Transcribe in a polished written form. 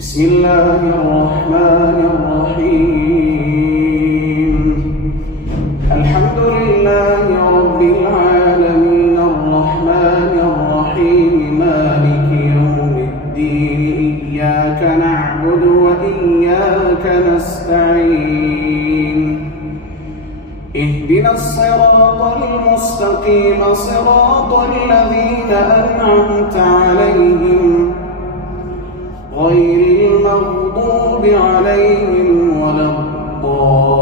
بسم الله الرحمن الرحيم. الحمد لله رب العالمين الرحمن الرحيم مالك يوم الدين إياك نعبد وإياك نستعين اهدنا الصراط المستقيم صراط الذين أنعمت عليهم غير المغضوب عليهم ولا الضالين.